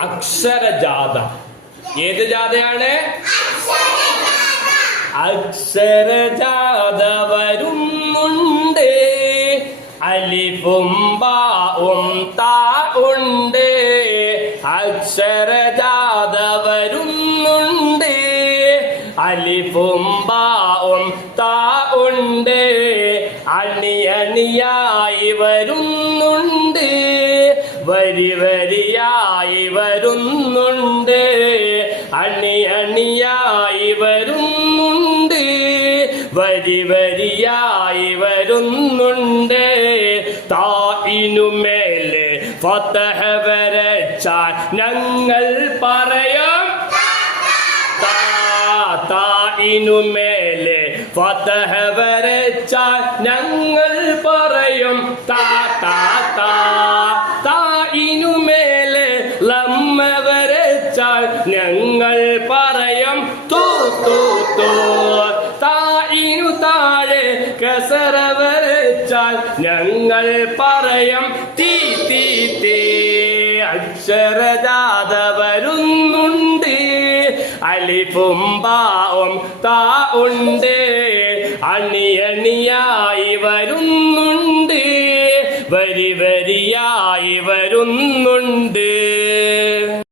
അക്ഷരജാഥ. ഏത് ജാഥയാണ്? അക്ഷരജാഥ വരുന്നുണ്ട്. അലിഫും ബാഉം താ ഉണ്ട്. അക്ഷരജാഥ വരുന്നുണ്ട്. അലിഫും ബാഉം താ ഉണ്ട്. അണിയണിയായി വരുന്നുണ്ട്. വരി വരിയായി വരുന്നുണ്ട്. അണിയണിയായി വരുന്നുണ്ട്. വരി വരിയായി വരുന്നുണ്ട്. താഇനുമേലെ ഫതഹ വരച്ചാൽ ഞങ്ങൾ പറയും. താഇനുമേലെ ഫതഹ വരച്ചാൽ ഞങ്ങൾ പറയും. താ താ താ. താഇനുമേലെ ലമ്മ വരച്ചാൽ ഞങ്ങൾ പറയും. തൂ തൂ തൂ. താഇനു താഴെ കസറ വരച്ചാൽ ഞങ്ങൾ പറയും. തീ തീ തീ. അക്ഷരജാഥ വരുന്നുണ്ട്. അലിഫും ബാഉം താ ഉണ്ട്. അണിയണിയായി വരുന്നുണ്ട്. വരി വരിയായി വരുന്നുണ്ട്.